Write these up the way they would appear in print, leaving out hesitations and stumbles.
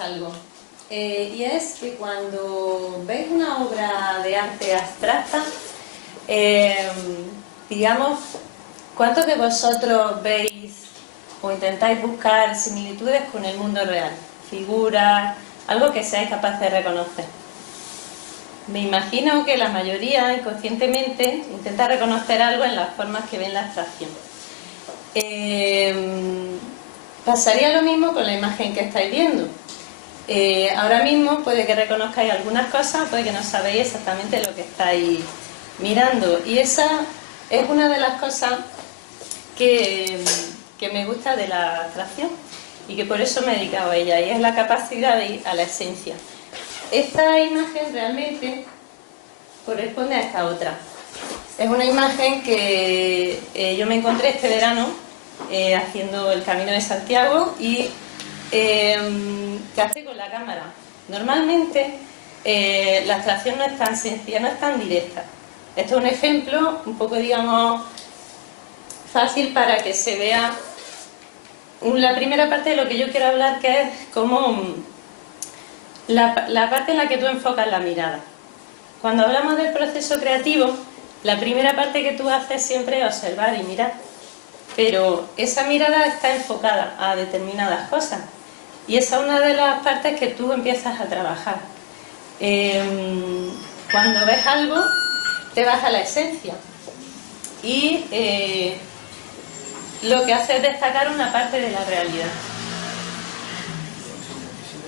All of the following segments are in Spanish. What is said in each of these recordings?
algo. Y es que cuando veis una obra de arte abstracta, digamos, ¿cuántos de vosotros veis o intentáis buscar similitudes con el mundo real? Figuras, algo que seáis capaces de reconocer. Me imagino que la mayoría inconscientemente intenta reconocer algo en las formas que ve en la abstracción. Pasaría lo mismo con la imagen que estáis viendo. Ahora mismo puede que reconozcáis algunas cosas, puede que no sabéis exactamente lo que estáis mirando. Y esa es una de las cosas que me gusta de la abstracción y que por eso me he dedicado a ella, y es la capacidad de ir a la esencia. Esta imagen realmente corresponde a esta otra. Es una imagen que yo me encontré este verano haciendo el Camino de Santiago y ¿qué hace con la cámara? Normalmente la abstracción no es tan sencilla, no es tan directa. Esto es un ejemplo un poco, digamos, fácil para que se vea la primera parte de lo que yo quiero hablar, que es como la parte en la que tú enfocas la mirada. Cuando hablamos del proceso creativo, la primera parte que tú haces siempre es observar y mirar, pero esa mirada está enfocada a determinadas cosas y esa es una de las partes que tú empiezas a trabajar. Cuando ves algo, te vas a la esencia y lo que hace es destacar una parte de la realidad.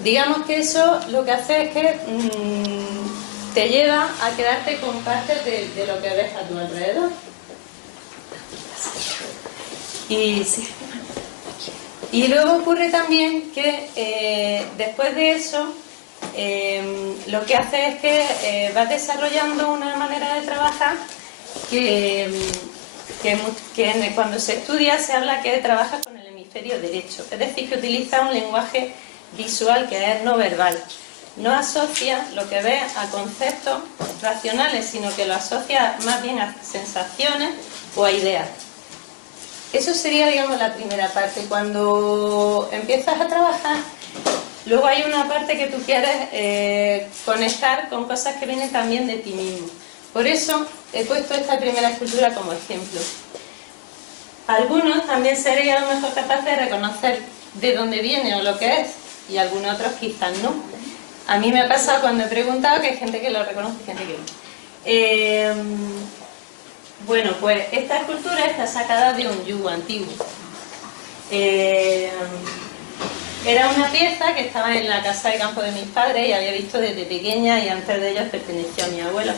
Digamos que eso lo que hace es que te lleva a quedarte con partes de lo que ves a tu alrededor. Y luego ocurre también que después de eso lo que hace es que vas desarrollando una manera de trabajar que cuando se estudia se habla que trabaja con el hemisferio derecho, es decir, que utiliza un lenguaje visual que es no verbal. No asocia lo que ves a conceptos racionales, sino que lo asocia más bien a sensaciones o a ideas. Eso sería, digamos, la primera parte. Cuando empiezas a trabajar, luego hay una parte que tú quieres conectar con cosas que vienen también de ti mismo. Por eso he puesto esta primera escultura como ejemplo. Algunos también serían a lo mejor capaces de reconocer de dónde viene o lo que es, y algunos otros quizás no. A mí me ha pasado cuando he preguntado que hay gente que lo reconoce y gente que no. Bueno, pues esta escultura está sacada de un yugo antiguo. Era una pieza que estaba en la casa de campo de mis padres y había visto desde pequeña, y antes de ellos perteneció a mi abuelo.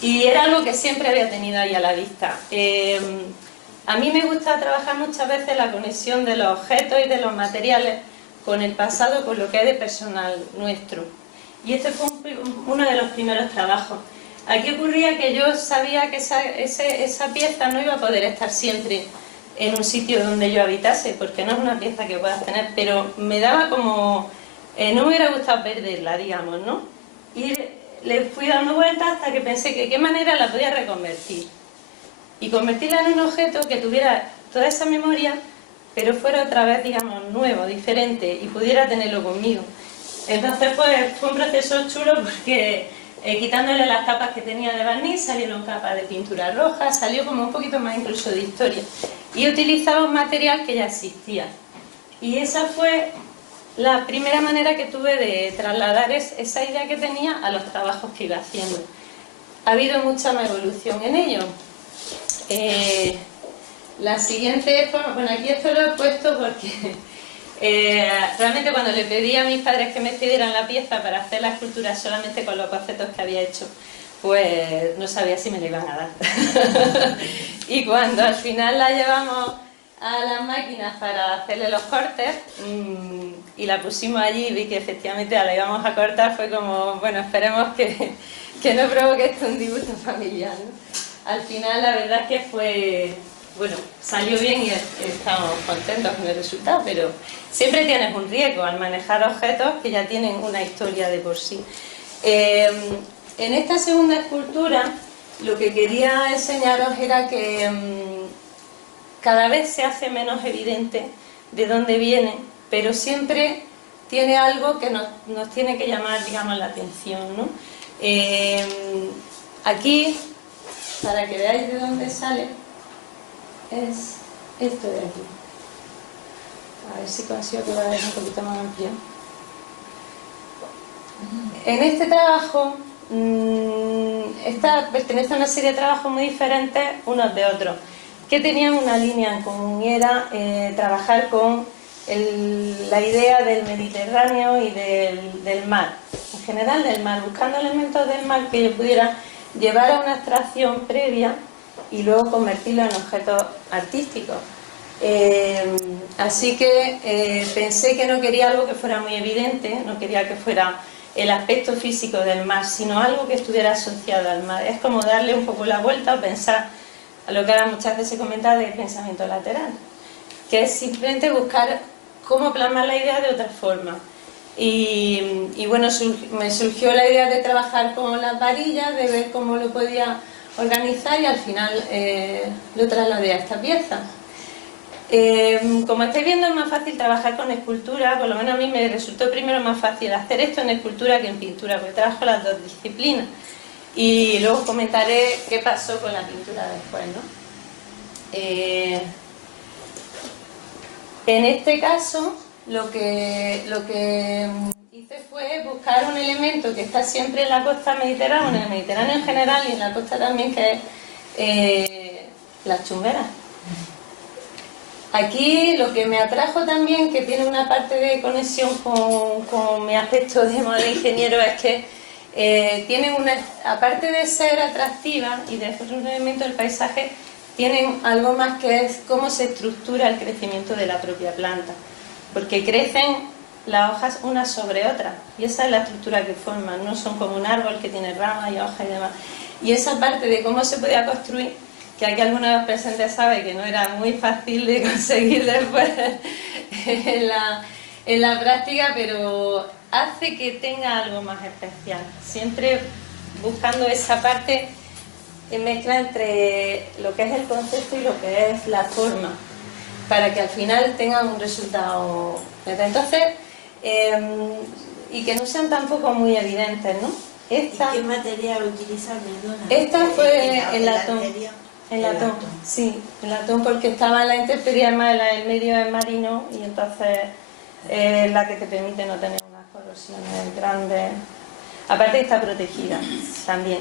Y era algo que siempre había tenido ahí a la vista. A mí me gusta trabajar muchas veces la conexión de los objetos y de los materiales con el pasado, con lo que es de personal nuestro. Y este fue uno de los primeros trabajos. Aquí ocurría que yo sabía que esa pieza no iba a poder estar siempre en un sitio donde yo habitase, porque no es una pieza que puedas tener, pero me daba como... no me hubiera gustado perderla, digamos, ¿no? Y le fui dando vueltas hasta que pensé que qué manera la podía reconvertir. Y convertirla en un objeto que tuviera toda esa memoria, pero fuera otra vez, digamos, nuevo, diferente, y pudiera tenerlo conmigo. Entonces, pues, fue un proceso chulo porque quitándole las capas que tenía de barniz, salieron capas de pintura roja, salió como un poquito más incluso de historia. Y utilizaba un material que ya existía. Y esa fue la primera manera que tuve de trasladar esa idea que tenía a los trabajos que iba haciendo. Ha habido mucha más evolución en ello. La siguiente forma, bueno, aquí esto lo he puesto porque realmente cuando le pedí a mis padres que me cedieran la pieza para hacer la escultura solamente con los bocetos que había hecho, pues no sabía si me la iban a dar. Y cuando al final la llevamos a las máquinas para hacerle los cortes y la pusimos allí y vi que efectivamente la íbamos a cortar, fue como, bueno, esperemos que no provoque esto un disgusto familiar, ¿no? Al final la verdad es que fue, bueno, salió bien y estamos contentos con el resultado, pero siempre tienes un riesgo al manejar objetos que ya tienen una historia de por sí. En esta segunda escultura lo que quería enseñaros era que cada vez se hace menos evidente de dónde viene, pero siempre tiene algo que nos tiene que llamar, digamos, la atención, ¿no? Aquí, para que veáis de dónde sale, es esto de aquí. A ver si consigo que lo veáis un poquito más amplio. En este trabajo, pertenece a una serie de trabajos muy diferentes unos de otros, que tenían una línea en común, y era trabajar con la idea del Mediterráneo y del mar, en general del mar, buscando elementos del mar que yo pudiera llevar a una abstracción previa y luego convertirlo en objetos artísticos. Así que pensé que no quería algo que fuera muy evidente, no quería que fuera el aspecto físico del mar, sino algo que estuviera asociado al mar. Es como darle un poco la vuelta o pensar a lo que ahora muchas veces se comenta de pensamiento lateral, que es simplemente buscar cómo plasmar la idea de otra forma. Y bueno, me surgió la idea de trabajar con las varillas, de ver cómo lo podía organizar, y al final lo trasladé a esta pieza. Como estáis viendo, es más fácil trabajar con escultura, por lo menos a mí me resultó primero más fácil hacer esto en escultura que en pintura, porque trabajo las dos disciplinas, y luego comentaré qué pasó con la pintura después, ¿no? En este caso, lo que hice fue buscar un elemento que está siempre en la costa mediterránea, en el Mediterráneo en general y en la costa también, que es las chumberas. Aquí lo que me atrajo también, que tiene una parte de conexión con mi aspecto de ingeniero, es que tienen aparte de ser atractiva y de ser un elemento del paisaje, tienen algo más, que es cómo se estructura el crecimiento de la propia planta, porque crecen las hojas una sobre otra, y esa es la estructura que forman, no son como un árbol que tiene ramas y hojas y demás. Y esa parte de cómo se podía construir, que aquí algunos de los presentes saben que no era muy fácil de conseguir después en la práctica, pero hace que tenga algo más especial, siempre buscando esa parte en mezcla entre lo que es el concepto y lo que es la forma, para que al final tengan un resultado. Entonces, y que no sean tampoco muy evidentes, ¿no? ¿Y qué material utilizan? Esta fue el latón. El latón, sí, el latón, porque estaba en la intemperie, además el medio es marino, y entonces es la que te permite no tener unas corosiones grandes. Aparte está protegida también.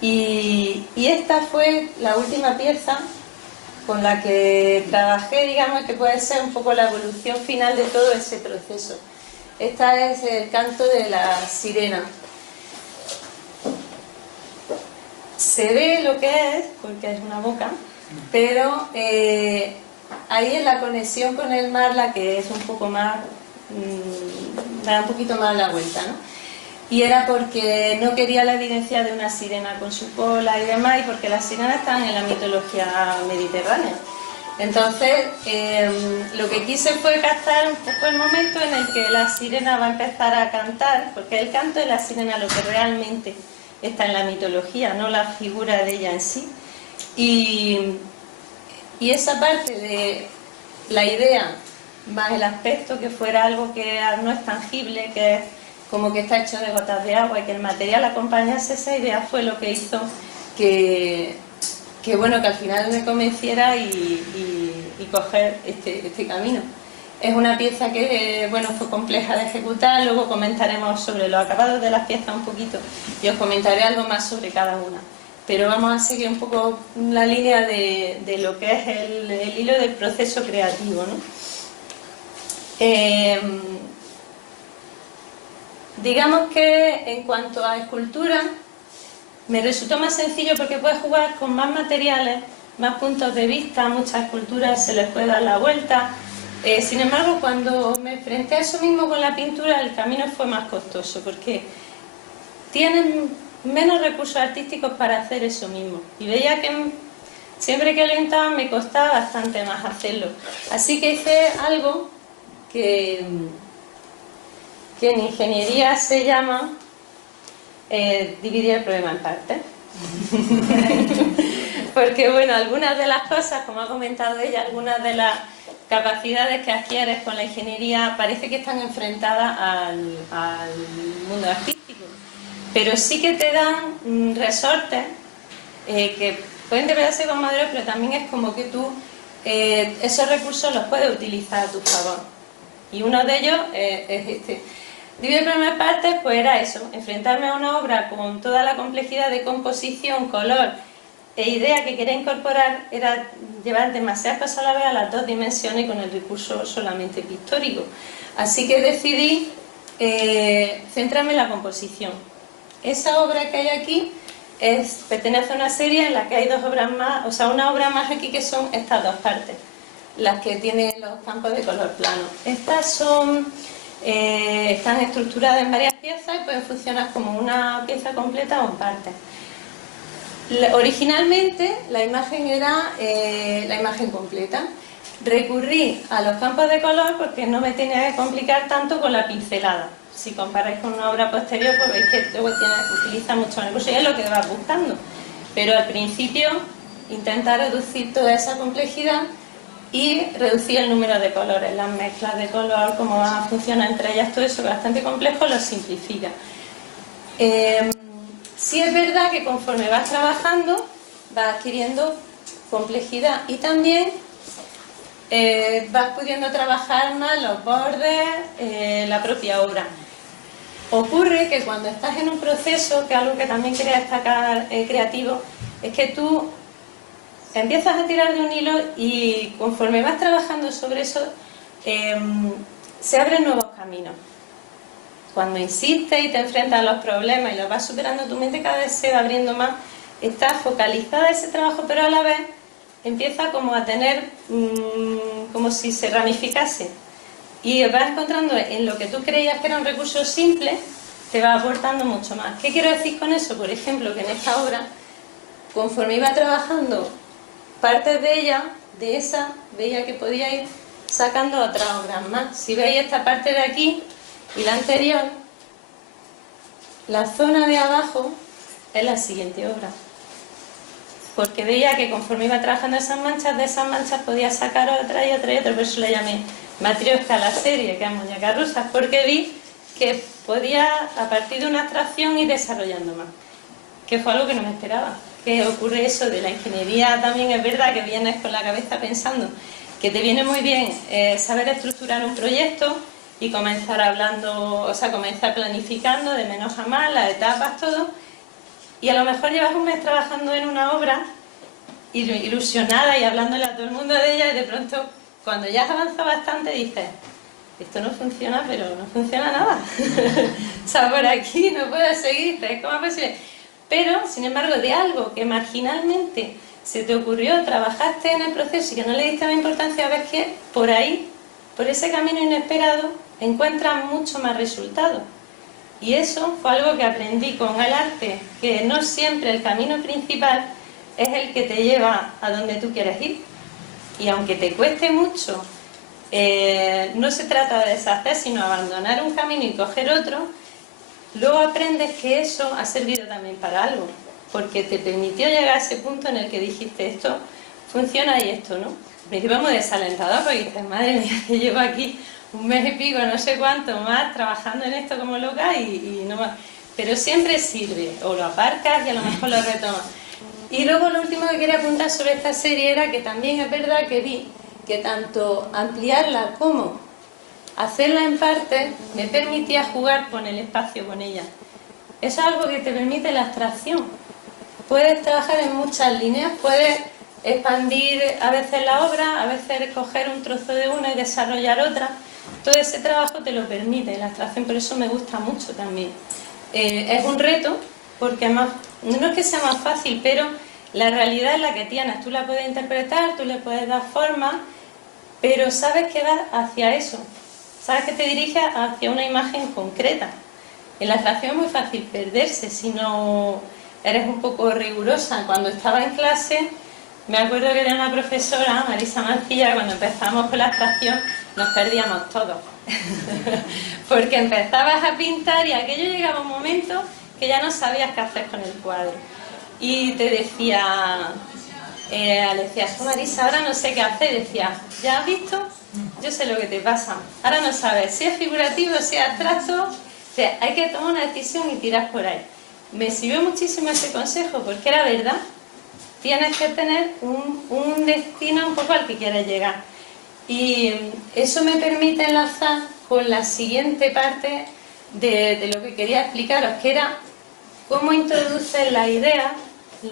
Y esta fue la última pieza con la que trabajé, digamos, que puede ser un poco la evolución final de todo ese proceso. Esta es el canto de la sirena. Se ve lo que es, porque es una boca, pero ahí es la conexión con el mar la que es un poco más, da un poquito más la vuelta, ¿no? Y era porque no quería la evidencia de una sirena con su cola y demás, y porque las sirenas están en la mitología mediterránea. Entonces, lo que quise fue captar un poco el momento en el que la sirena va a empezar a cantar, porque el canto de la sirena lo que realmente está en la mitología, no la figura de ella en sí. Y esa parte de la idea más el aspecto, que fuera algo que no es tangible, que es como que está hecho de gotas de agua, y que el material acompañase esa idea, fue lo que hizo que bueno, que al final me convenciera y coger este camino. Es una pieza que, bueno, fue compleja de ejecutar. Luego comentaremos sobre los acabados de las piezas un poquito, y os comentaré algo más sobre cada una. Pero vamos a seguir un poco la línea de lo que es el hilo del proceso creativo, ¿no? Digamos que en cuanto a escultura, me resultó más sencillo porque puedes jugar con más materiales, más puntos de vista. Muchas esculturas se les puede dar la vuelta. Sin embargo, cuando me enfrenté a eso mismo con la pintura, el camino fue más costoso, porque tienen menos recursos artísticos para hacer eso mismo. Y veía que siempre que lo intentaba me costaba bastante más hacerlo. Así que hice algo que en ingeniería se llama dividir el problema en partes. Porque bueno, algunas de las cosas, como ha comentado ella, algunas de las capacidades que adquieres con la ingeniería parece que están enfrentadas al mundo artístico, pero sí que te dan resortes que pueden interpretarse como modelos, pero también es como que tú esos recursos los puedes utilizar a tu favor. Y uno de ellos es este. Dividido en primeras partes, pues era eso, enfrentarme a una obra con toda la complejidad de composición, color e idea que quería incorporar, era llevar demasiadas cosas a la vez a las dos dimensiones con el recurso solamente pictórico. Así que decidí centrarme en la composición. Esa obra que hay aquí pertenece a una serie en la que hay dos obras más, o sea, una obra más aquí que son estas dos partes, las que tienen los campos de color plano. Estas están estructuradas en varias piezas y pueden funcionar como una pieza completa o en partes. Originalmente la imagen era la imagen completa. Recurrí a los campos de color porque no me tenía que complicar tanto con la pincelada. Si comparáis con una obra posterior, pues veis que luego utiliza mucho recursos y es lo que vas buscando. Pero al principio intenta reducir toda esa complejidad y reducir el número de colores, las mezclas de color, cómo van a funcionar entre ellas, todo eso que es bastante complejo, lo simplifica. Sí es verdad que conforme vas trabajando, vas adquiriendo complejidad y también vas pudiendo trabajar más los bordes, la propia obra. Ocurre que cuando estás en un proceso, que es algo que también quería destacar creativo, es que tú empiezas a tirar de un hilo y conforme vas trabajando sobre eso, se abren nuevos caminos. Cuando insistes y te enfrentas a los problemas y los vas superando, tu mente cada vez se va abriendo más, está focalizada ese trabajo, pero a la vez empieza como a tener, como si se ramificase. Y vas encontrando en lo que tú creías que era un recurso simple, te va aportando mucho más. ¿Qué quiero decir con eso? Por ejemplo, que en esta obra, conforme iba trabajando partes de ella, de esa, veía que podía ir sacando otras obras más. Si veis esta parte de aquí y la anterior, la zona de abajo es la siguiente obra. Porque veía que conforme iba trabajando esas manchas, de esas manchas podía sacar otra y otra y otra, por eso le llamé Matrioshka a la serie, que es muñecas rusas, porque vi que podía, a partir de una abstracción, ir desarrollando más. Que fue algo que no me esperaba. Que ocurre eso de la ingeniería, también es verdad que vienes con la cabeza pensando que te viene muy bien saber estructurar un proyecto y comenzar hablando, o sea, comenzar planificando de menos a más, las etapas, todo, y a lo mejor llevas un mes trabajando en una obra ilusionada y hablándole a todo el mundo de ella y de pronto, cuando ya has avanzado bastante, dices, esto no funciona, pero no funciona nada. O sea, por aquí no puedo seguir, ¿cómo es posible? Pero, sin embargo, de algo que marginalmente se te ocurrió, trabajaste en el proceso y que no le diste la importancia, ves que por ahí, por ese camino inesperado, encuentras mucho más resultados. Y eso fue algo que aprendí con el arte, que no siempre el camino principal es el que te lleva a donde tú quieres ir. Y aunque te cueste mucho, no se trata de deshacer, sino abandonar un camino y coger otro. Luego aprendes que eso ha servido también para algo, porque te permitió llegar a ese punto en el que dijiste esto funciona y esto no. Al principio es muy desalentador porque dices, madre mía, que llevo aquí un mes y pico, no sé cuánto más, trabajando en esto como loca y no más. Pero siempre sirve, o lo aparcas y a lo mejor lo retomas. Y luego lo último que quería apuntar sobre esta serie era que también es verdad que vi que tanto ampliarla como hacerla en partes me permitía jugar con el espacio con ella. Eso es algo que te permite la abstracción. Puedes trabajar en muchas líneas, puedes expandir a veces la obra, a veces coger un trozo de una y desarrollar otra. Todo ese trabajo te lo permite la abstracción, por eso me gusta mucho también. Es un reto, porque no es que sea más fácil, pero la realidad es la que tienes. Tú la puedes interpretar, tú le puedes dar forma, pero sabes que vas hacia eso. Sabes que te diriges hacia una imagen concreta. En la abstracción es muy fácil perderse si no eres un poco rigurosa. Cuando estaba en clase, me acuerdo que era una profesora, Marisa Mancilla, cuando empezamos con la abstracción nos perdíamos todos. Porque empezabas a pintar y aquello llegaba un momento que ya no sabías qué hacer con el cuadro. Y te decía, le decía, Marisa, ahora no sé qué hacer. Decía, ¿ya has visto? Yo sé lo que te pasa. Ahora no sabes si es figurativo, si es abstracto. O sea, hay que tomar una decisión y tirar por ahí. Me sirvió muchísimo ese consejo porque era verdad. Tienes que tener un destino un poco al que quieres llegar. Y eso me permite enlazar con la siguiente parte de lo que quería explicaros, que era cómo introduces la idea,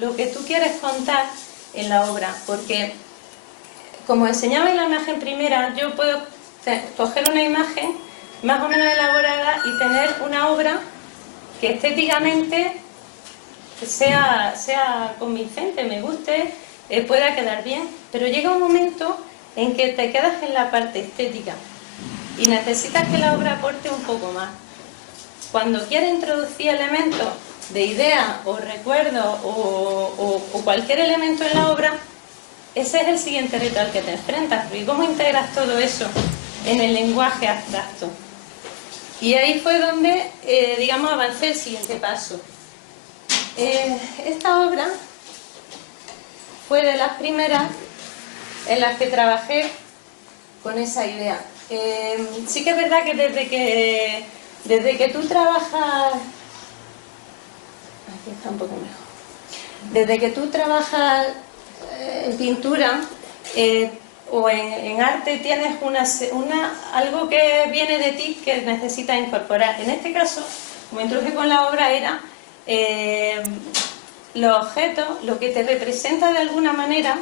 lo que tú quieres contar en la obra. Porque, como enseñaba en la imagen primera, yo puedo coger una imagen más o menos elaborada y tener una obra que estéticamente sea convincente, me guste, pueda quedar bien, pero llega un momento en que te quedas en la parte estética y necesitas que la obra aporte un poco más. Cuando quieres introducir elementos de idea o recuerdo o cualquier elemento en la obra, ese es el siguiente reto al que te enfrentas. ¿Y cómo integras todo eso en el lenguaje abstracto? Y ahí fue donde, digamos, avancé el siguiente paso. Esta obra fue de las primeras en las que trabajé con esa idea. Sí que es verdad que desde que tú trabajas... Aquí está un poco mejor. Desde que tú trabajas en pintura o en arte, tienes algo que viene de ti que necesitas incorporar. En este caso, como introduje con la obra, era los objetos, lo que te representa de alguna manera,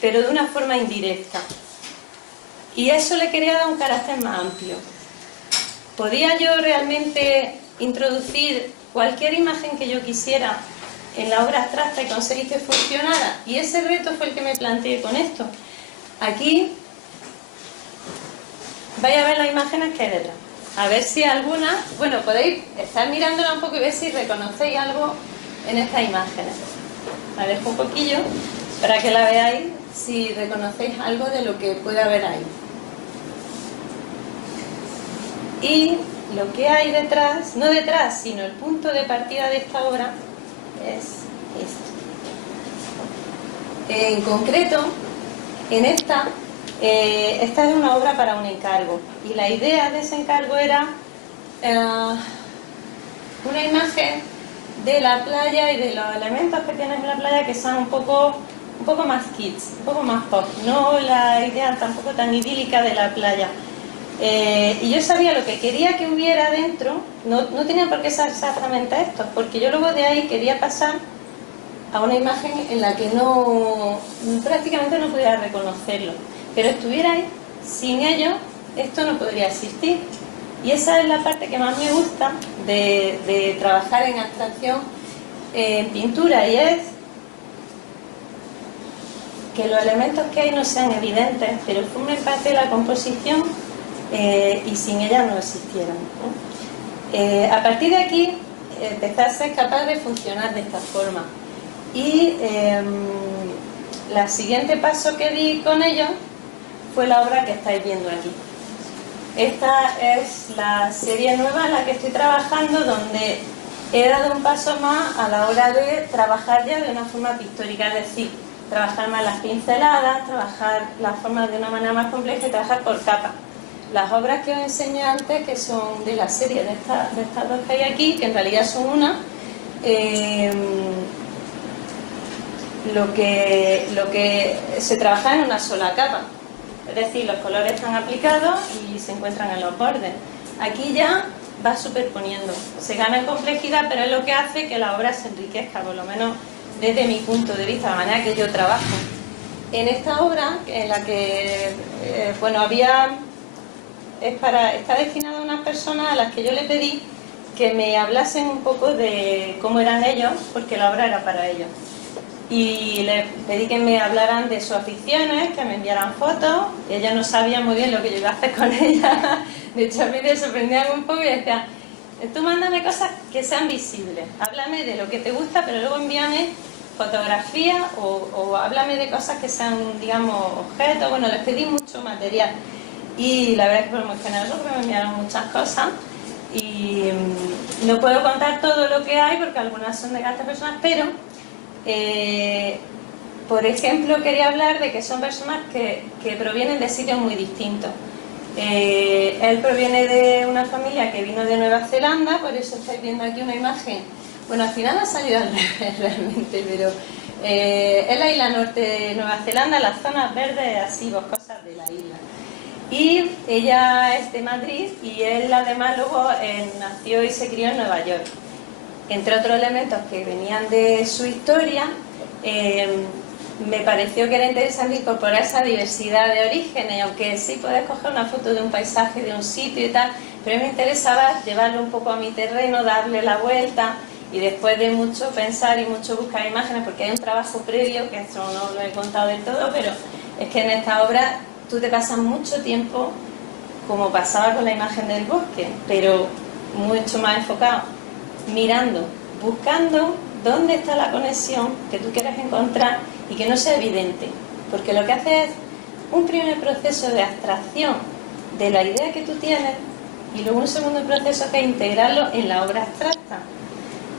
pero de una forma indirecta. Y eso le quería dar un carácter más amplio. ¿Podía yo realmente introducir cualquier imagen que yo quisiera en la obra abstracta y conseguir que funcionara? Y ese reto fue el que me planteé con esto. Aquí vais a ver las imágenes que hay detrás. A ver si alguna... Bueno, podéis estar mirándola un poco y ver si reconocéis algo en estas imágenes. La dejo un poquillo para que la veáis, si reconocéis algo de lo que puede haber ahí. Y lo que hay detrás, no detrás, sino el punto de partida de esta obra es esto. En concreto, en esta es una obra para un encargo. Y la idea de ese encargo era una imagen de la playa y de los elementos que tienes en la playa que son un poco más kids, un poco más pop. No la idea tampoco tan idílica de la playa. Y yo sabía lo que quería que hubiera dentro, no tenía por qué ser exactamente esto, porque yo luego de ahí quería pasar a una imagen en la que prácticamente no pudiera reconocerlo, pero estuviera ahí, sin ello esto no podría existir. Y esa es la parte que más me gusta de trabajar en abstracción en pintura, y es que los elementos que hay no sean evidentes, pero formen parte de la composición y sin ella no existieran, ¿no? A partir de aquí empecé a ser capaz de funcionar de esta forma. Y el siguiente paso que di con ellos fue la obra que estáis viendo aquí. Esta es la serie nueva en la que estoy trabajando, donde he dado un paso más a la hora de trabajar ya de una forma pictórica, es decir, trabajar más las pinceladas, trabajar las formas de una manera más compleja y trabajar por capas. Las obras que os enseñé antes, que son de la serie de estas dos que hay aquí, que en realidad son una, lo que se trabaja en una sola capa. Es decir, los colores están aplicados y se encuentran en los bordes. Aquí ya va superponiendo. Se gana en complejidad, pero es lo que hace que la obra se enriquezca, por lo menos desde mi punto de vista, la manera que yo trabajo. En esta obra, en la que, está destinada a unas personas a las que yo le pedí que me hablasen un poco de cómo eran ellos, porque la obra era para ellos. Y les pedí que me hablaran de sus aficiones, que me enviaran fotos. Y ella no sabía muy bien lo que yo iba a hacer con ella. De hecho, a mí me sorprendían un poco y decían, tú mándame cosas que sean visibles. Háblame de lo que te gusta, pero luego envíame fotografías o háblame de cosas que sean, digamos, objetos. Bueno, les pedí mucho material. Y la verdad es que fue muy generoso porque me enviaron muchas cosas. Y no puedo contar todo lo que hay porque algunas son de gastas personas, pero por ejemplo, quería hablar de que son personas que provienen de sitios muy distintos. Él proviene de una familia que vino de Nueva Zelanda, por eso estáis viendo aquí una imagen. Bueno, al final ha salido al revés realmente, pero es la isla norte de Nueva Zelanda, las zonas verdes así boscosas de la isla. Y ella es de Madrid y él además luego nació y se crió en Nueva York. Entre otros elementos que venían de su historia, me pareció que era interesante incorporar esa diversidad de orígenes, aunque sí puedes coger una foto de un paisaje, de un sitio y tal, pero me interesaba llevarlo un poco a mi terreno, darle la vuelta, y después de mucho pensar y mucho buscar imágenes, porque hay un trabajo previo, que esto no lo he contado del todo, pero es que en esta obra tú te pasas mucho tiempo, como pasaba con la imagen del bosque, pero mucho más enfocado, mirando, buscando dónde está la conexión que tú quieres encontrar y que no sea evidente, porque lo que hace es un primer proceso de abstracción de la idea que tú tienes y luego un segundo proceso que es integrarlo en la obra abstracta.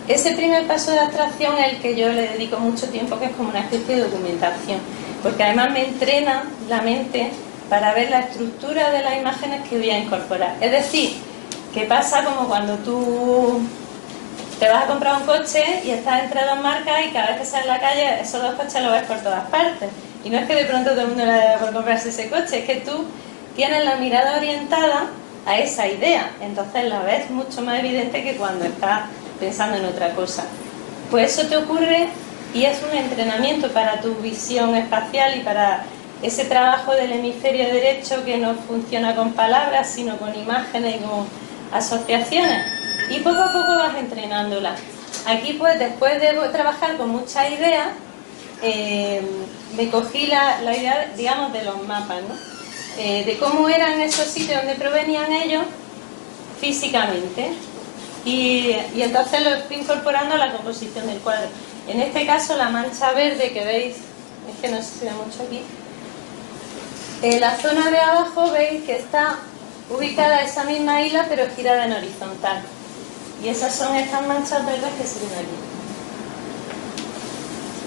Ese primer paso de abstracción es el que yo le dedico mucho tiempo, que es como una especie de documentación, porque además me entrena la mente para ver la estructura de las imágenes que voy a incorporar. Es decir, que pasa como cuando tú te vas a comprar un coche y estás entre dos marcas y cada vez que sales en la calle esos dos coches los ves por todas partes. Y no es que de pronto todo el mundo le dé por comprarse ese coche, es que tú tienes la mirada orientada a esa idea, entonces la ves mucho más evidente que cuando estás pensando en otra cosa. Pues eso te ocurre y es un entrenamiento para tu visión espacial y para ese trabajo del hemisferio derecho que no funciona con palabras sino con imágenes y con asociaciones, y poco a poco vas entrenándola. Aquí pues después de trabajar con muchas ideas me cogí la idea, digamos, de los mapas, ¿no? De cómo eran esos sitios donde provenían ellos físicamente. Y entonces lo estoy incorporando a la composición del cuadro. En este caso la mancha verde que veis, es que no se ve mucho aquí, en la zona de abajo veis que está ubicada esa misma isla pero girada en horizontal. Y esas son estas manchas verdes que se ven aquí.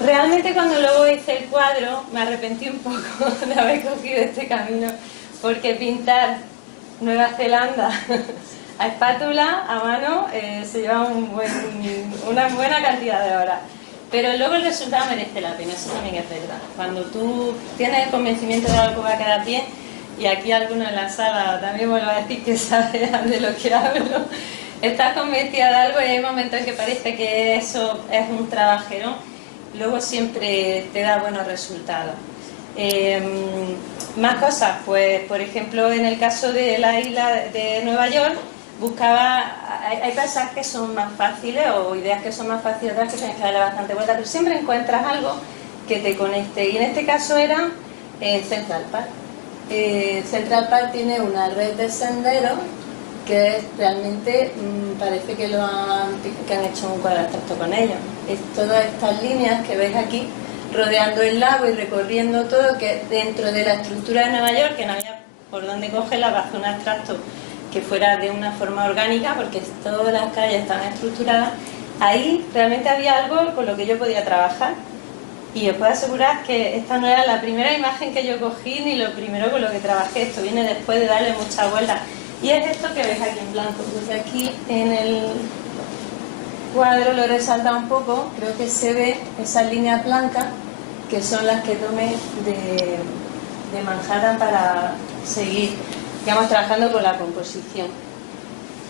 Realmente cuando luego hice el cuadro me arrepentí un poco de haber cogido este camino, porque pintar Nueva Zelanda a espátula, a mano, se lleva una buena cantidad de horas. Pero luego el resultado merece la pena, eso también es verdad. Cuando tú tienes el convencimiento de algo que va a quedar bien, y aquí alguno en la sala también vuelvo a decir que sabe de lo que hablo, estás convencida de algo y hay momentos en que parece que eso es un trabajero, luego siempre te da buenos resultados. Más cosas, pues por ejemplo en el caso de la isla de Nueva York, hay pasajes que son más fáciles o ideas que son más fáciles de dar, que tienes que darle bastante vuelta, pero siempre encuentras algo que te conecte, y en este caso era Central Park. Central Park tiene una red de senderos que realmente parece que han hecho un cuadro abstracto con ellos. Es todas estas líneas que veis aquí rodeando el lago y recorriendo todo, que dentro de la estructura de Nueva York, que no había por dónde cogerla para hacer un abstracto que fuera de una forma orgánica, porque todas las calles estaban estructuradas, ahí realmente había algo con lo que yo podía trabajar. Y os puedo asegurar que esta no era la primera imagen que yo cogí ni lo primero con lo que trabajé, esto viene después de darle muchas vueltas. Y es esto que veis aquí en blanco, porque aquí en el cuadro lo he resaltado un poco, creo que se ve esas líneas blancas que son las que tomé de Manhattan para seguir, digamos, trabajando con la composición.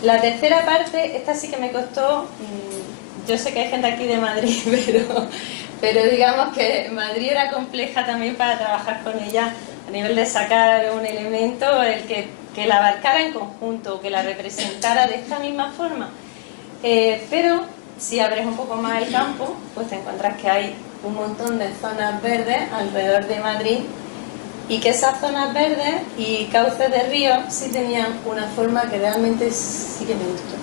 La tercera parte, esta sí que me costó, yo sé que hay gente aquí de Madrid, pero digamos que Madrid era compleja también para trabajar con ella a nivel de sacar un elemento, el que la abarcara en conjunto, que la representara de esta misma forma. Pero si abres un poco más el campo, pues te encuentras que hay un montón de zonas verdes alrededor de Madrid, y que esas zonas verdes y cauces de ríos sí tenían una forma que realmente sí que me gustó.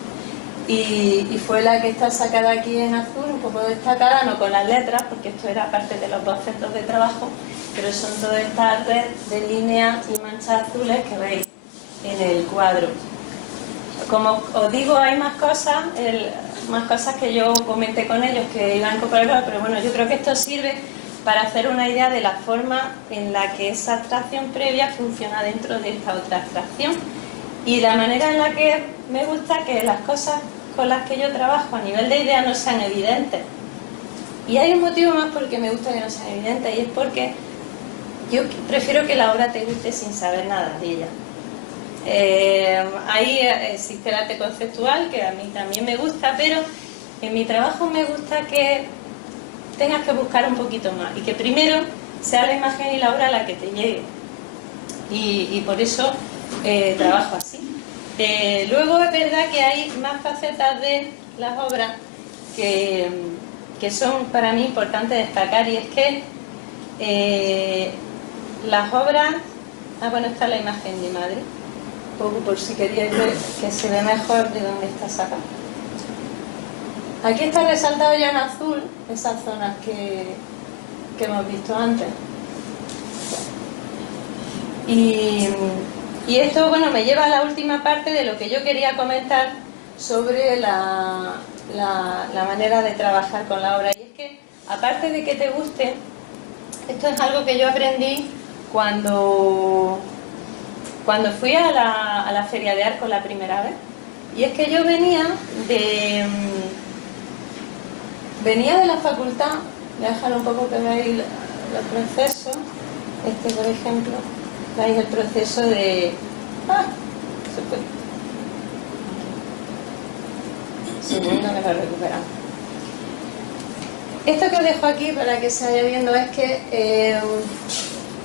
Y fue la que está sacada aquí en azul, un poco destacada, no con las letras, porque esto era parte de los bocetos de trabajo, pero son todas estas redes de líneas y manchas azules que veis en el cuadro. Como os digo, hay más cosas que yo comenté con ellos que iban a incorporar, pero bueno, yo creo que esto sirve para hacer una idea de la forma en la que esa abstracción previa funciona dentro de esta otra abstracción y la manera en la que me gusta que las cosas con las que yo trabajo a nivel de idea no sean evidentes. Y hay un motivo más por el que me gusta que no sean evidentes, y es porque yo prefiero que la obra te guste sin saber nada de ella. Ahí existe el arte conceptual, que a mí también me gusta, pero en mi trabajo me gusta que tengas que buscar un poquito más y que primero sea la imagen y la obra la que te llegue. Y por eso trabajo así. Luego es verdad que hay más facetas de las obras que son para mí importantes destacar, y es que las obras... bueno, esta es la imagen de Madrid, un poco por si queríais ver que se ve mejor de dónde está sacada. Aquí está resaltado ya en azul esas zonas que hemos visto antes. Y esto, bueno, me lleva a la última parte de lo que yo quería comentar sobre la manera de trabajar con la obra. Y es que, aparte de que te guste, esto es algo que yo aprendí cuando fui a la Feria de Arco la primera vez. Y es que yo venía de la facultad. Voy a dejar un poco que veáis los procesos. Este, por ejemplo, veis el proceso de... se fue. Segundo, que lo recuperamos. Esto que os dejo aquí para que se vaya viendo es que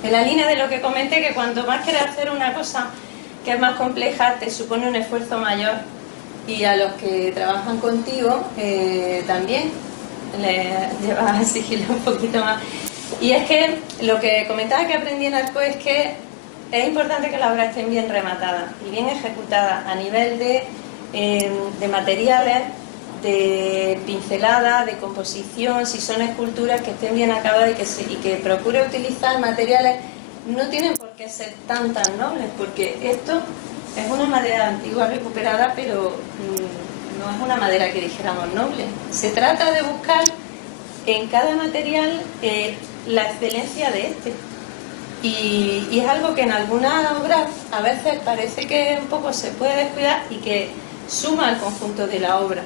en la línea de lo que comenté, que cuanto más quieres hacer una cosa que es más compleja, te supone un esfuerzo mayor, y a los que trabajan contigo también les llevas a exigirle un poquito más. Y es que lo que comentaba que aprendí en Arco es que es importante que las obras estén bien rematadas y bien ejecutadas a nivel de materiales, de pincelada, de composición. Si son esculturas, que estén bien acabadas y que procure utilizar materiales. No tienen por qué ser tan nobles, porque esto es una madera antigua recuperada, pero no es una madera que dijéramos noble. Se trata de buscar en cada material la excelencia de este. Y es algo que en algunas obras a veces parece que un poco se puede descuidar y que suma al conjunto de la obra.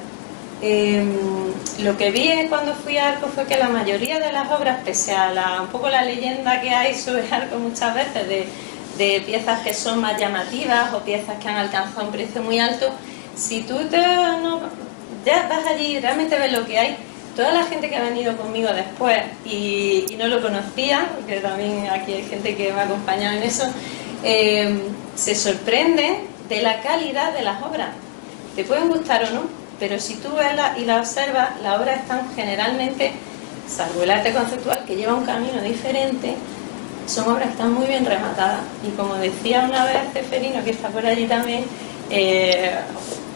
Lo que vi cuando fui a Arco fue que la mayoría de las obras, pese a un poco la leyenda que hay sobre Arco muchas veces de piezas que son más llamativas o piezas que han alcanzado un precio muy alto, si tú ya vas allí y realmente ves lo que hay. Toda la gente que ha venido conmigo después y no lo conocía, porque también aquí hay gente que me ha acompañado en eso, se sorprende de la calidad de las obras. Te pueden gustar o no, pero si tú ves y la observas, las obras están generalmente, salvo el arte conceptual que lleva un camino diferente, son obras que están muy bien rematadas. Y como decía una vez Ceferino, que está por allí también,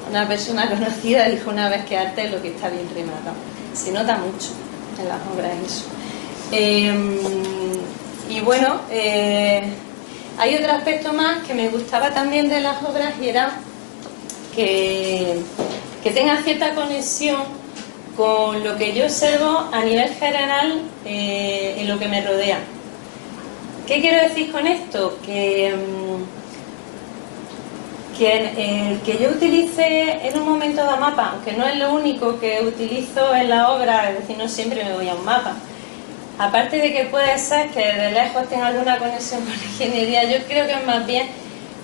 una persona conocida dijo una vez que arte es lo que está bien rematado. Se nota mucho en las obras eso. Y bueno, hay otro aspecto más que me gustaba también de las obras, y era que tenga cierta conexión con lo que yo observo a nivel general en lo que me rodea. ¿Qué quiero decir con esto? Que yo utilice en un momento de mapa, aunque no es lo único que utilizo en la obra, es decir, no siempre me voy a un mapa. Aparte de que puede ser que de lejos tenga alguna conexión con la ingeniería, yo creo que es más bien,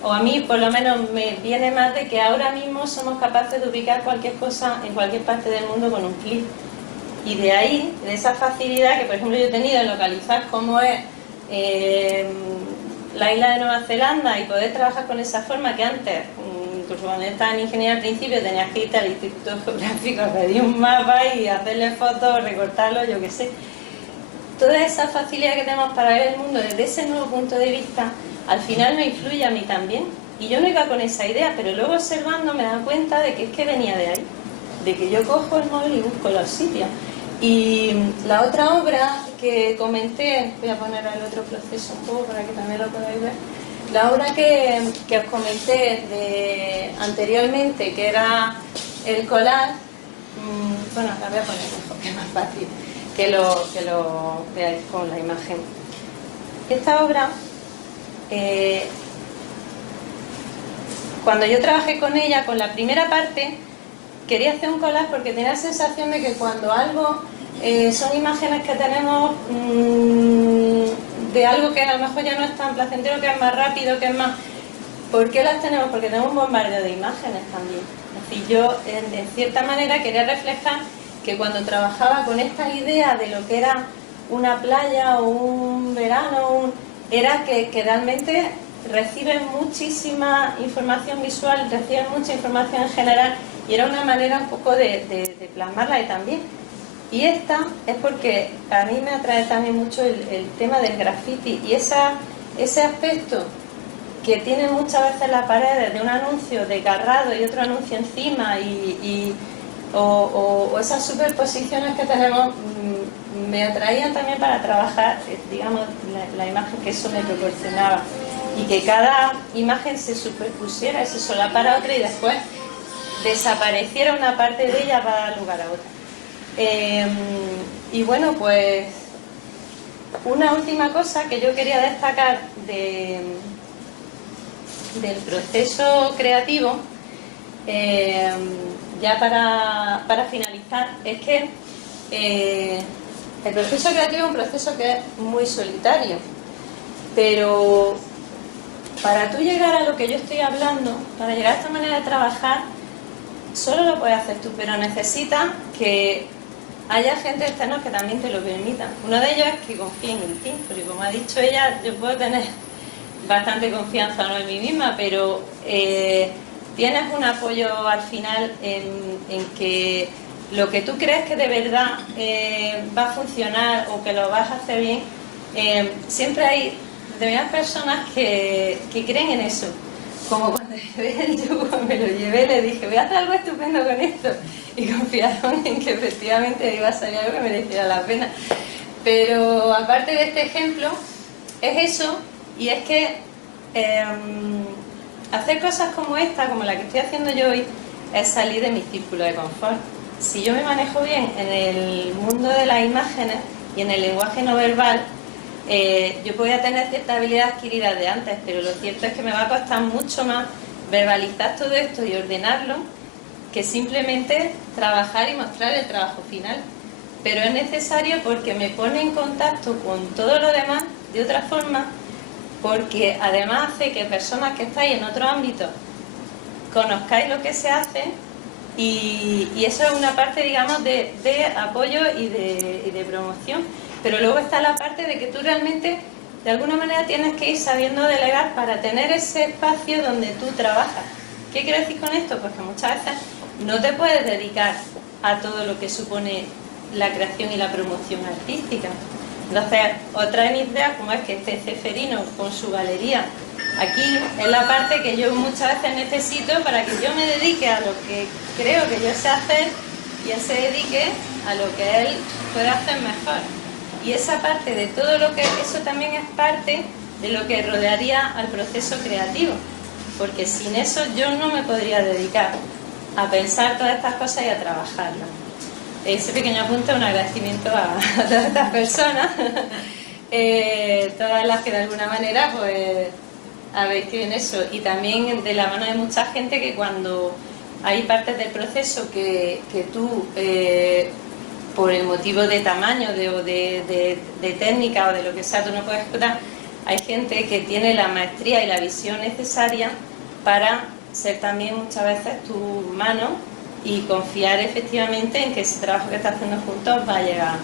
o a mí por lo menos me viene más de que ahora mismo somos capaces de ubicar cualquier cosa en cualquier parte del mundo con un clic. Y de ahí, de esa facilidad que por ejemplo yo he tenido en localizar cómo es la isla de Nueva Zelanda, y poder trabajar con esa forma que antes, incluso cuando estaba en ingeniería al principio, tenías que ir al Instituto Geográfico a pedir un mapa y hacerle fotos, recortarlo, yo qué sé. Toda esa facilidad que tenemos para ver el mundo desde ese nuevo punto de vista, al final me influye a mí también. Y yo no iba con esa idea, pero luego observando me da cuenta de que es que venía de ahí, de que yo cojo el móvil y busco los sitios. Y la otra obra que comenté, voy a poner el otro proceso un poco para que también lo podáis ver. La obra que os comenté anteriormente, que era el collage, bueno, la voy a poner mejor, que es más fácil. que lo veáis con la imagen. Esta obra, cuando yo trabajé con ella, con la primera parte, quería hacer un collage porque tenía la sensación de que cuando algo son imágenes que tenemos de algo que a lo mejor ya no es tan placentero, que es más rápido, que es más... ¿Por qué las tenemos? Porque tenemos un bombardeo de imágenes también. Es decir, yo en cierta manera quería reflejar que cuando trabajaba con esta idea de lo que era una playa o un verano, era que realmente reciben muchísima información visual, reciben mucha información en general, y era una manera un poco de plasmarla y también. Y esta es porque a mí me atrae también mucho el tema del graffiti y ese aspecto que tiene muchas veces las paredes de un anuncio desgarrado y otro anuncio encima o esas superposiciones que tenemos, me atraían también para trabajar, digamos, la imagen que eso me proporcionaba, y que cada imagen se superpusiera y se solapara a otra y después desapareciera una parte de ella para dar lugar a otra. Y bueno, pues una última cosa que yo quería destacar del proceso creativo, ya para finalizar, es que el proceso creativo es un proceso que es muy solitario, pero para tú llegar a lo que yo estoy hablando, para llegar a esta manera de trabajar, solo lo puedes hacer tú, pero necesitas que haya gente externa que también te lo permita. Uno de ellos es que confíen en ti, porque como ha dicho ella, yo puedo tener bastante confianza en mí misma, pero tienes un apoyo al final en que lo que tú crees que de verdad va a funcionar o que lo vas a hacer bien, siempre hay determinadas personas que creen en eso. Como cuando yo me lo llevé, le dije, voy a hacer algo estupendo con esto, y confiaron en que efectivamente iba a salir algo que mereciera la pena. Pero aparte de este ejemplo, es eso, y es que hacer cosas como esta, como la que estoy haciendo yo hoy, es salir de mi círculo de confort. Si yo me manejo bien en el mundo de las imágenes y en el lenguaje no verbal, yo voy a tener cierta habilidad adquirida de antes, pero lo cierto es que me va a costar mucho más verbalizar todo esto y ordenarlo que simplemente trabajar y mostrar el trabajo final. Pero es necesario porque me pone en contacto con todo lo demás de otra forma, porque además hace que personas que estáis en otro ámbito conozcáis lo que se hace, y eso es una parte, digamos, de apoyo y de promoción. Pero luego está la parte de que tú realmente, de alguna manera, tienes que ir sabiendo delegar para tener ese espacio donde tú trabajas. ¿Qué quiero decir con esto? Pues que muchas veces no te puedes dedicar a todo lo que supone la creación y la promoción artística. Entonces, otra de mis ideas, como es que este Ceferino con su galería, aquí es la parte que yo muchas veces necesito para que yo me dedique a lo que creo que yo sé hacer y él se dedique a lo que él puede hacer mejor. Y esa parte de todo lo que... Eso también es parte de lo que rodearía al proceso creativo, porque sin eso yo no me podría dedicar a pensar todas estas cosas y a trabajarlas. Ese pequeño apunte es un agradecimiento a todas estas personas, todas las que de alguna manera pues habéis tenido eso, y también de la mano de mucha gente que cuando hay partes del proceso que tú, por el motivo de tamaño de técnica o de lo que sea, tú no puedes ejecutar, hay gente que tiene la maestría y la visión necesaria para ser también muchas veces tu mano y confiar efectivamente en que ese trabajo que estás haciendo juntos va a llegar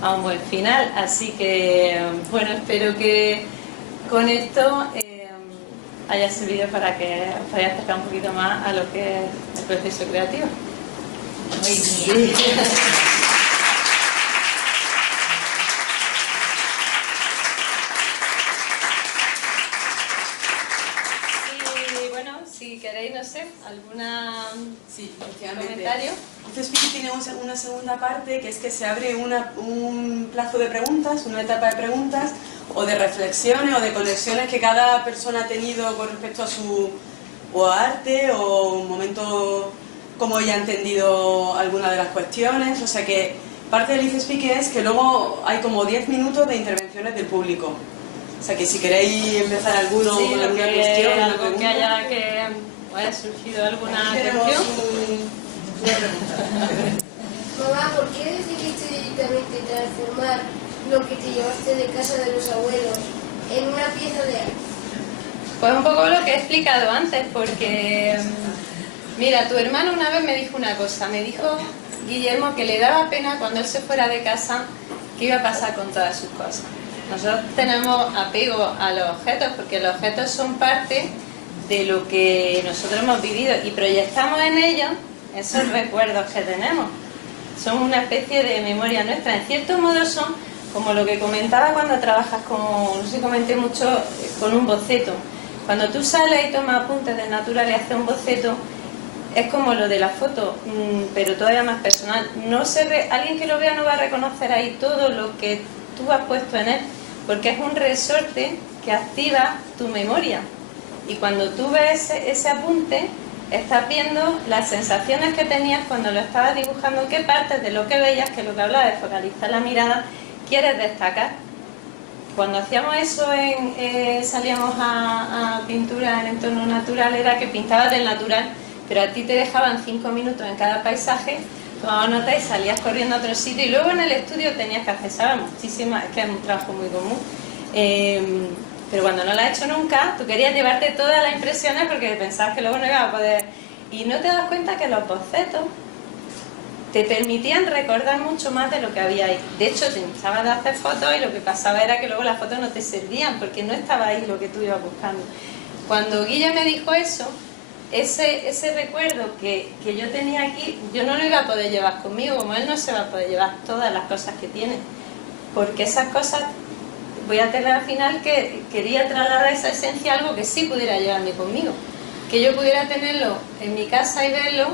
a un buen final. Así que, bueno, espero que con esto haya servido para que os podáis acercar un poquito más a lo que es el proceso creativo. Muy bien. Si queréis, no sé, alguna comentario. Entonces Vicky tiene una segunda parte, que es que se abre un plazo de preguntas, una etapa de preguntas o de reflexiones o de conexiones que cada persona ha tenido con respecto a su arte o un momento como ella ha entendido alguna de las cuestiones. O sea que parte del Easy Speaking es que luego hay como 10 minutos de intervenciones del público. O sea que si queréis empezar alguno sí, con alguna que, cuestión, algo pregunta. que haya surgido alguna cuestión. Mamá, ¿por qué decidiste directamente transformar lo que te llevaste de casa de los abuelos en una pieza de arte? Pues un poco lo que he explicado antes, porque mira, tu hermano una vez me dijo una cosa, me dijo Guillermo que le daba pena cuando él se fuera de casa qué iba a pasar con todas sus cosas. Nosotros tenemos apego a los objetos porque los objetos son parte de lo que nosotros hemos vivido y proyectamos en ellos esos recuerdos que tenemos. Son una especie de memoria nuestra. En cierto modo son como lo que comentaba cuando trabajas con, no sé si comenté mucho, con un boceto. Cuando tú sales y tomas apuntes de natural y haces un boceto, es como lo de la foto, pero todavía más personal. Alguien que lo vea no va a reconocer ahí todo lo que tú has puesto en él, porque es un resorte que activa tu memoria. Y cuando tú ves ese apunte, estás viendo las sensaciones que tenías cuando lo estabas dibujando, qué partes de lo que veías, que es lo que hablaba de focalizar la mirada, quieres destacar. Cuando hacíamos eso, salíamos a pintura en entorno natural, era que pintabas del natural, pero a ti te dejaban 5 minutos en cada paisaje, tomabas nota y salías corriendo a otro sitio, y luego en el estudio tenías que accesar a muchísimas, es que es un trabajo muy común. Pero cuando no lo has hecho nunca, tú querías llevarte todas las impresiones porque pensabas que luego no ibas a poder. Y no te das cuenta que los bocetos te permitían recordar mucho más de lo que había ahí. De hecho, te instabas de hacer fotos y lo que pasaba era que luego las fotos no te servían porque no estaba ahí lo que tú ibas buscando. Cuando Guilla me dijo eso, ese recuerdo que yo tenía aquí, yo no lo iba a poder llevar conmigo, como él no se va a poder llevar todas las cosas que tiene. Porque esas cosas, voy a tener al final que quería trasladar esa esencia a algo que sí pudiera llevarme conmigo. Que yo pudiera tenerlo en mi casa y verlo,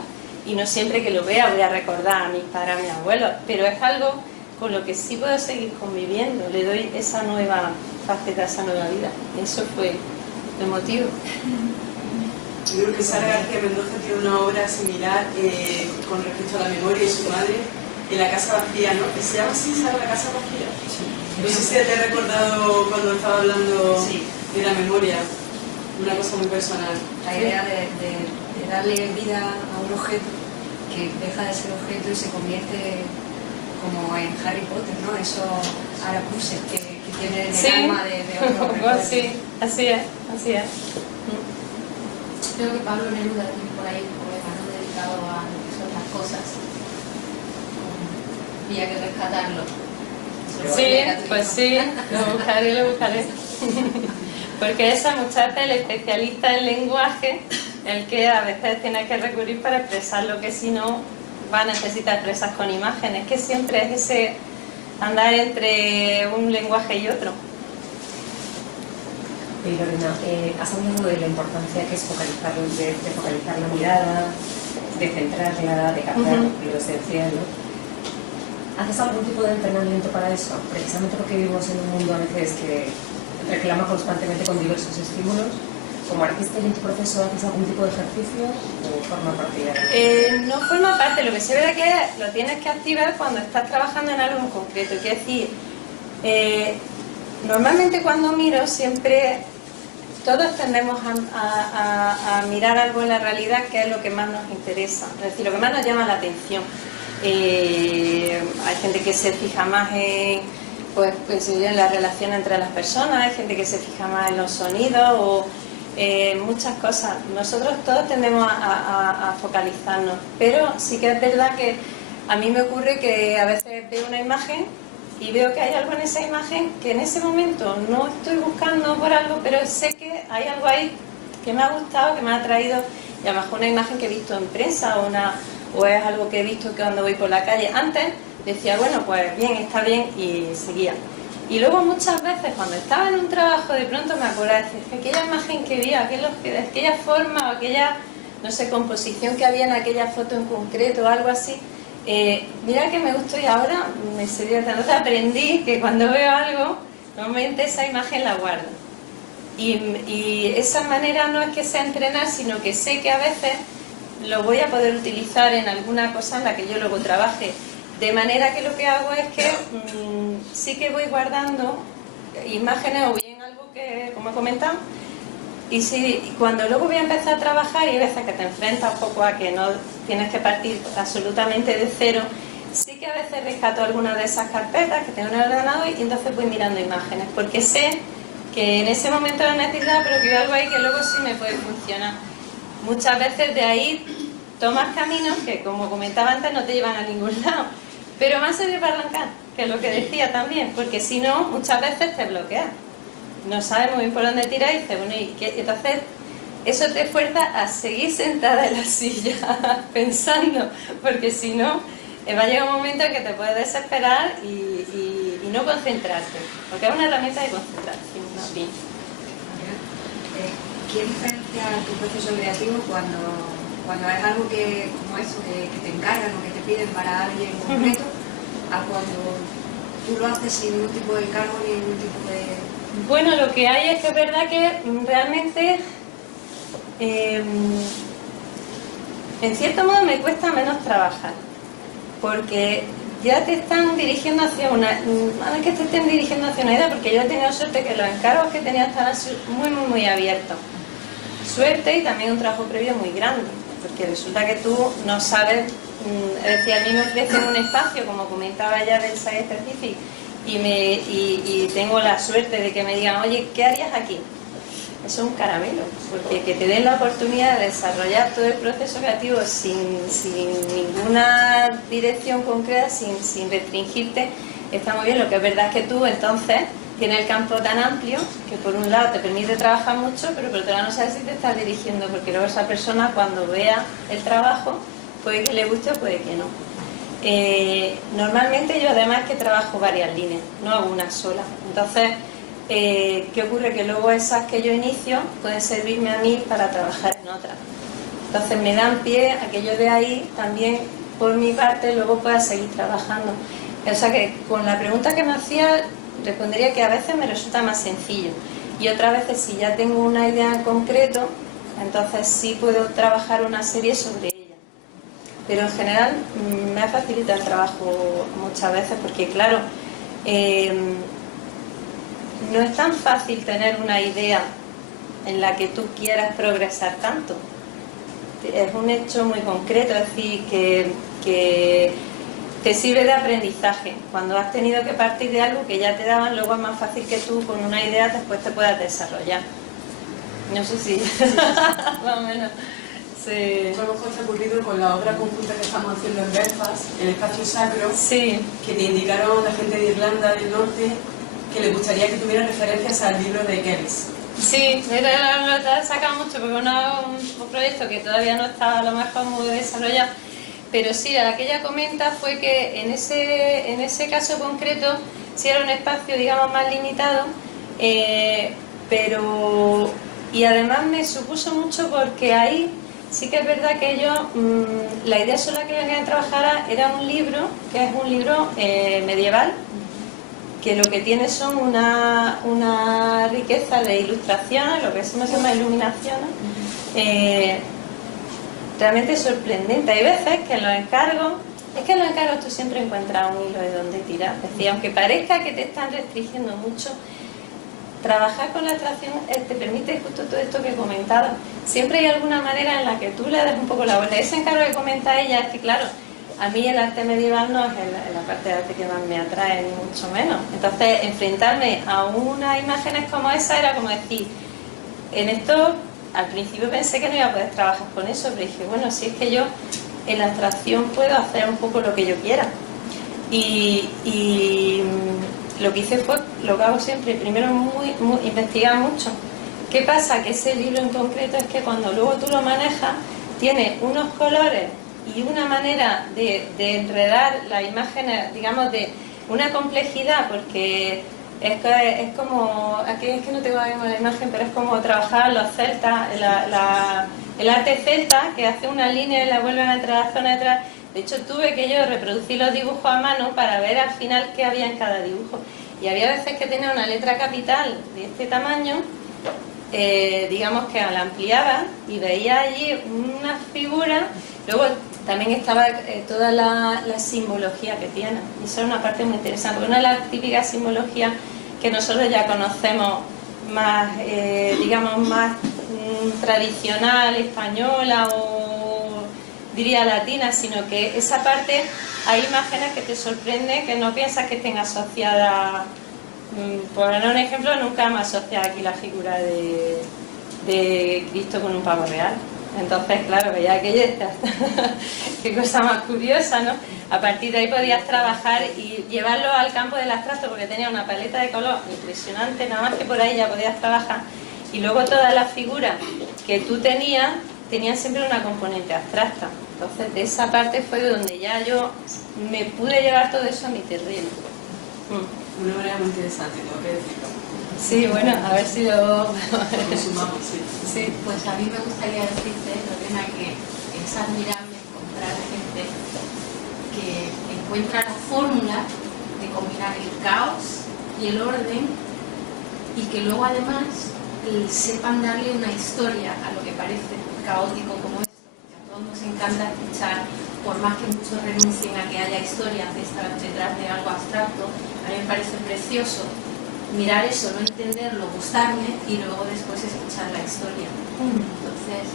y no siempre que lo vea voy a recordar a mis padres, a mis abuelos, pero es algo con lo que sí puedo seguir conviviendo, le doy esa nueva faceta, esa nueva vida. Eso fue el motivo. Yo creo que Sara García Mendoza tiene una obra similar con respecto a la memoria y su madre en La Casa Vacía, ¿no? ¿Que se llama así, Sara, La Casa Vacía? Sí. No sé si te he recordado cuando estaba hablando de la memoria, una cosa muy personal. La idea de darle vida a un objeto que deja de ser objeto y se convierte como en Harry Potter, ¿no? Eso Arapuse que tiene el alma de otro recuerdo. Sí, así es, así es. Creo que Pablo Neruda tiene por ahí un poema, ¿no?, dedicado a otras cosas y hay que rescatarlo. Sí, pues sí, lo buscaré. Porque esa muchacha es el especialista en lenguaje, el que a veces tiene que recurrir para expresar lo que si no va a necesitar expresar con imágenes, que siempre es ese andar entre un lenguaje y otro. Lorena, has hablado de la importancia que es de focalizar la mirada, de centrarla, de captar lo esencial, ¿no? ¿Haces algún tipo de entrenamiento para eso? Precisamente porque vivimos en un mundo a veces que reclama constantemente con diversos estímulos. ¿Como artista y en tu proceso haces algún tipo de ejercicio o forma parte de...? No forma parte, lo que se ve que lo tienes que activar cuando estás trabajando en algo en concreto. Quiero decir, normalmente cuando miro siempre... Todos tendemos a mirar algo en la realidad que es lo que más nos interesa, es decir, lo que más nos llama la atención. Hay gente que se fija más en, en la relación entre las personas, hay gente que se fija más en los sonidos o muchas cosas. Nosotros todos tendemos a focalizarnos, pero sí que es verdad que a mí me ocurre que a veces veo una imagen y veo que hay algo en esa imagen que en ese momento no estoy buscando por algo, pero sé que hay algo ahí que me ha gustado, que me ha atraído, y a lo mejor una imagen que he visto en prensa o es algo que he visto que cuando voy por la calle. Antes decía, bueno, pues bien, está bien, y seguía. Y luego muchas veces cuando estaba en un trabajo de pronto me acordaba de decir, aquella imagen que vi, aquella forma o aquella, no sé, composición que había en aquella foto en concreto o algo así. Mira que me gustó y ahora me sirvió tanto. Aprendí que cuando veo algo, normalmente esa imagen la guardo. Y esa manera no es que sea entrenar, sino que sé que a veces lo voy a poder utilizar en alguna cosa en la que yo luego trabaje. De manera que lo que hago es que sí que voy guardando imágenes o bien algo que, como he comentado, y si cuando luego voy a empezar a trabajar, y hay veces que te enfrentas un poco a que no tienes que partir absolutamente de cero, sí que a veces rescato algunas de esas carpetas que tengo en el ordenador y entonces voy mirando imágenes, porque sé que en ese momento no necesito, pero que veo algo ahí que luego sí me puede funcionar. Muchas veces de ahí tomas caminos que, como comentaba antes, no te llevan a ningún lado, pero más servir para arrancar, que es lo que decía también, porque si no, muchas veces te bloqueas, no sabes muy bien por dónde tirar y dices, bueno, ¿y qué? Entonces eso te fuerza a seguir sentada en la silla pensando, porque si no, va a llegar un momento en que te puedes desesperar y no concentrarte, porque es una herramienta de concentración, más bien. ¿Qué diferencia tu proceso creativo cuando es algo que, como eso, que te encargan o que te piden para alguien concreto, a cuando tú lo haces sin ningún tipo de encargo ni ningún tipo de... Bueno, lo que hay es que es verdad que realmente en cierto modo me cuesta menos trabajar, porque ya te están dirigiendo hacia una... A ver que te estén dirigiendo hacia una idea, porque yo he tenido suerte que los encargos que tenía estaban muy abiertos. Suerte y también un trabajo previo muy grande, porque resulta que tú no sabes, es decir, a mí me ofrecen un espacio, como comentaba ya del Site Specific, y tengo la suerte de que me digan, oye, ¿qué harías aquí? Eso es un caramelo, porque que te den la oportunidad de desarrollar todo el proceso creativo sin ninguna dirección concreta, sin restringirte, está muy bien. Lo que es verdad es que tú entonces tienes el campo tan amplio que por un lado te permite trabajar mucho, pero por otro lado no sabes si te estás dirigiendo, porque luego esa persona cuando vea el trabajo puede que le guste o puede que no. Normalmente yo además que trabajo varias líneas, no hago una sola. Entonces, ¿qué ocurre? Que luego esas que yo inicio pueden servirme a mí para trabajar en otras. Entonces me dan pie a que yo de ahí también, por mi parte, luego pueda seguir trabajando. O sea que con la pregunta que me hacía, respondería que a veces me resulta más sencillo. Y otras veces, si ya tengo una idea en concreto, entonces sí puedo trabajar una serie sobre ella. Pero en general me ha facilitado el trabajo muchas veces, porque claro, no es tan fácil tener una idea en la que tú quieras progresar tanto. Es un hecho muy concreto, es decir, que te sirve de aprendizaje. Cuando has tenido que partir de algo que ya te daban, luego es más fácil que tú con una idea después te puedas desarrollar. No sé si más o menos. Sí. A lo mejor te ha ocurrido con la obra conjunta que estamos haciendo en Belfast, el espacio sacro, sí, que te indicaron la gente de Irlanda del Norte que les gustaría que tuviera referencias al libro de Kells. Sí, lo he sacado mucho porque un proyecto que todavía no está a lo mejor muy desarrollado, pero sí, la que ella comenta fue que en ese caso concreto sí era un espacio, digamos, más limitado, pero y además me supuso mucho porque ahí sí que es verdad que ellos, la idea sobre la que venían a trabajar era un libro, que es un libro medieval, que lo que tiene son una riqueza de ilustraciones, lo que se llama iluminaciones, realmente sorprendente. Hay veces que en los encargos tú siempre encuentras un hilo de donde tirar. Es decir, aunque parezca que te están restringiendo mucho, trabajar con la abstracción te permite justo todo esto que he comentado. Siempre hay alguna manera en la que tú le das un poco la vuelta. Ese encargo que comenta ella es que, claro, a mí el arte medieval no es la parte de arte que más me atrae, ni mucho menos. Entonces, enfrentarme a unas imágenes como esa era como decir, en esto, al principio pensé que no iba a poder trabajar con eso, pero dije, bueno, si es que yo en la abstracción puedo hacer un poco lo que yo quiera. Y lo que hice fue lo que hago siempre, primero investigar mucho. ¿Qué pasa? Que ese libro en concreto es que cuando luego tú lo manejas, tiene unos colores y una manera de enredar las imágenes, digamos, de una complejidad, porque es como, aquí es que no tengo ahora la imagen, pero es como trabajar los celtas, el arte celta, que hace una línea y la vuelven a entrelazar una detrás. De hecho, tuve que yo reproducir los dibujos a mano para ver al final qué había en cada dibujo. Y había veces que tenía una letra capital de este tamaño, digamos que la ampliaba y veía allí una figura. Luego también estaba toda la simbología que tiene. Y eso es una parte muy interesante, porque una de las típicas simbologías que nosotros ya conocemos más, digamos, más tradicional, española o diría latina, sino que esa parte hay imágenes que te sorprenden, que no piensas que estén asociadas. Por poner un ejemplo, nunca me asocia aquí la figura de Cristo con un pavo real. Entonces, claro, veía aquello y decías, qué cosa más curiosa, ¿no? A partir de ahí podías trabajar y llevarlo al campo del abstracto, porque tenía una paleta de color impresionante, nada más que por ahí ya podías trabajar. Y luego todas las figuras que tú tenían siempre una componente abstracta. Entonces, de esa parte fue donde ya yo me pude llevar todo eso a mi terreno. Una manera muy interesante, tengo que decirlo. Sí, bueno, a ver si lo sumamos, sí. Sí. Pues a mí me gustaría decirte, Lorena, que es admirable encontrar gente que encuentra la fórmula de combinar el caos y el orden y que luego además sepan darle una historia a lo que parece caótico como esto. A todos nos encanta escuchar, por más que muchos renuncien a que haya historias detrás de algo abstracto, a mí me parece precioso mirar eso, no entenderlo, gustarme y luego después escuchar la historia. Entonces,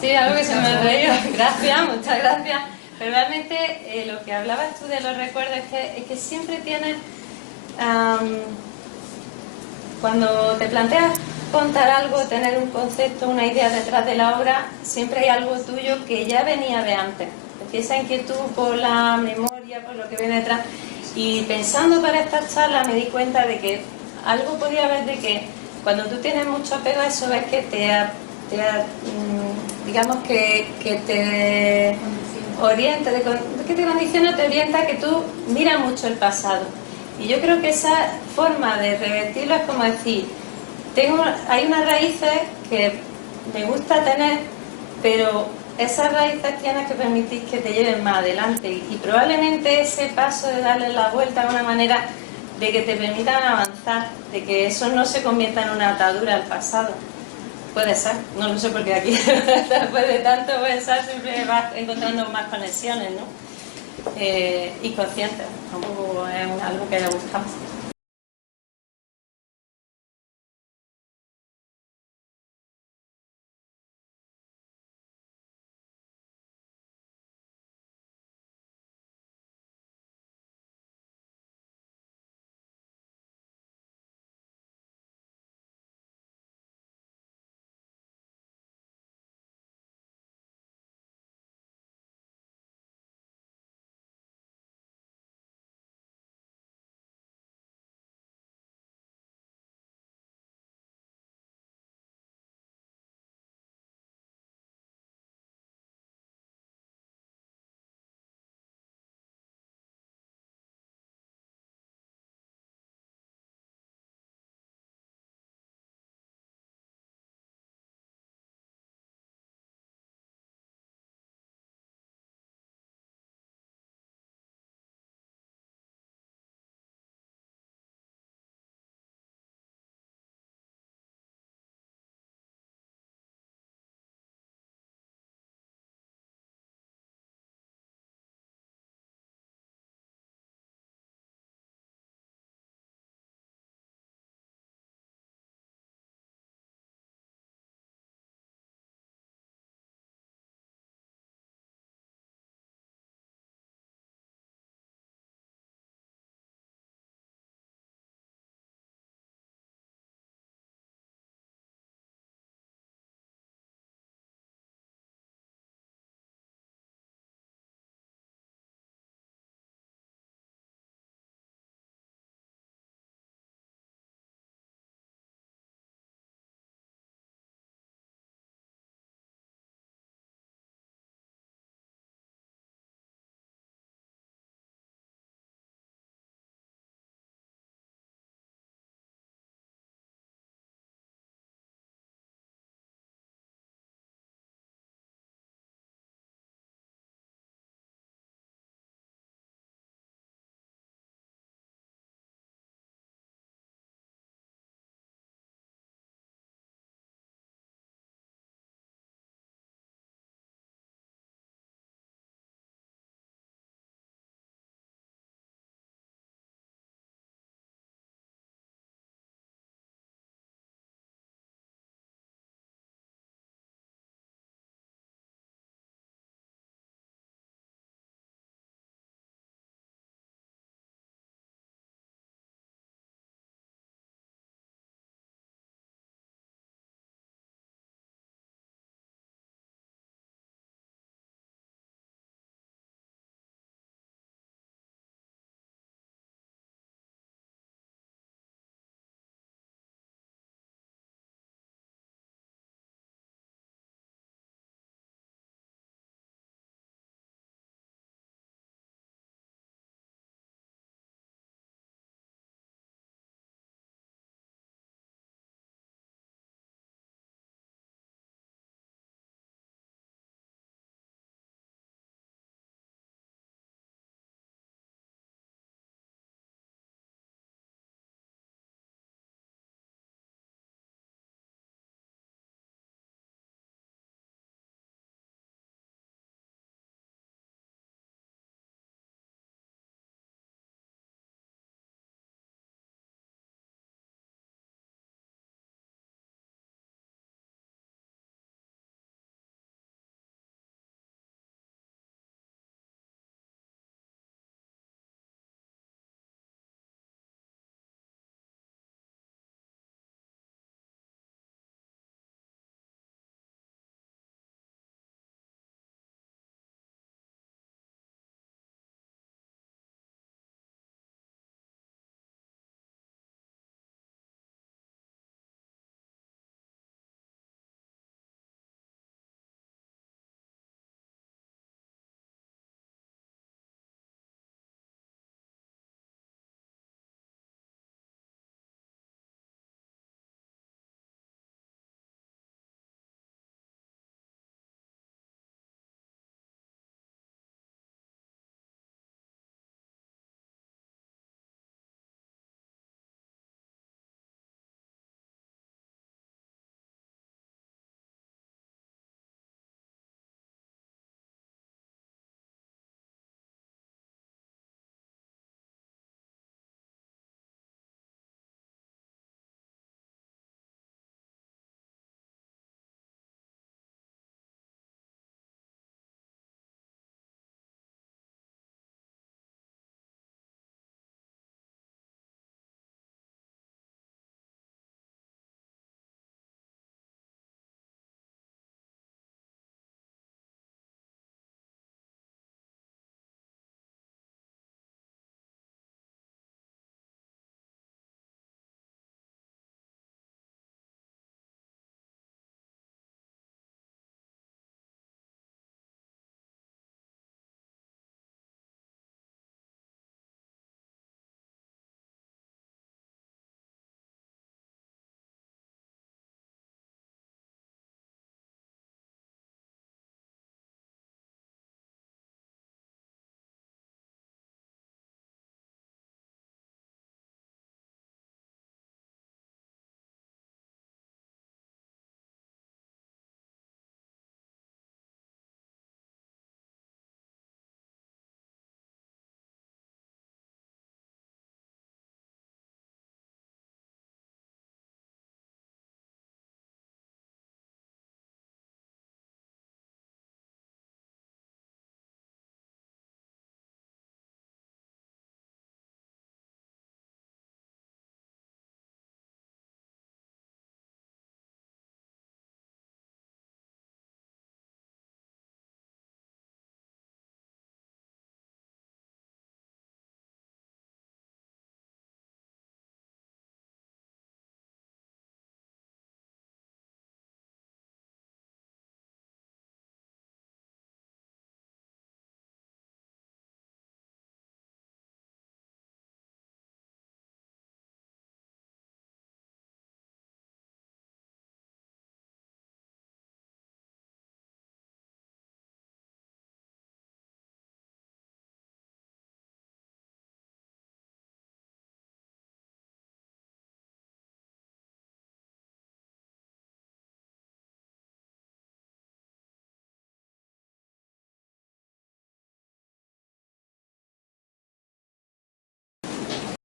sí, algo que se me ha reído. Gracias, muchas gracias. Pero realmente lo que hablabas tú de los recuerdos es que siempre tienes, cuando te planteas contar algo, tener un concepto, una idea detrás de la obra, siempre hay algo tuyo que ya venía de antes. Porque esa inquietud por la memoria, por lo que viene detrás. Y pensando para esta charla me di cuenta de que algo podía haber de que cuando tú tienes mucho apego a eso, ves que digamos que te orienta, que te condiciona, te orienta, que tú miras mucho el pasado. Y yo creo que esa forma de revertirlo es como decir, hay unas raíces que me gusta tener, pero esas raíces tienes que permitir que te lleven más adelante y probablemente ese paso de darle la vuelta es una manera de que te permitan avanzar, de que eso no se convierta en una atadura al pasado. Puede ser, no lo sé, porque aquí después de tanto pensar siempre vas encontrando más conexiones, ¿no? Y conscientes, tampoco es algo que haya buscado.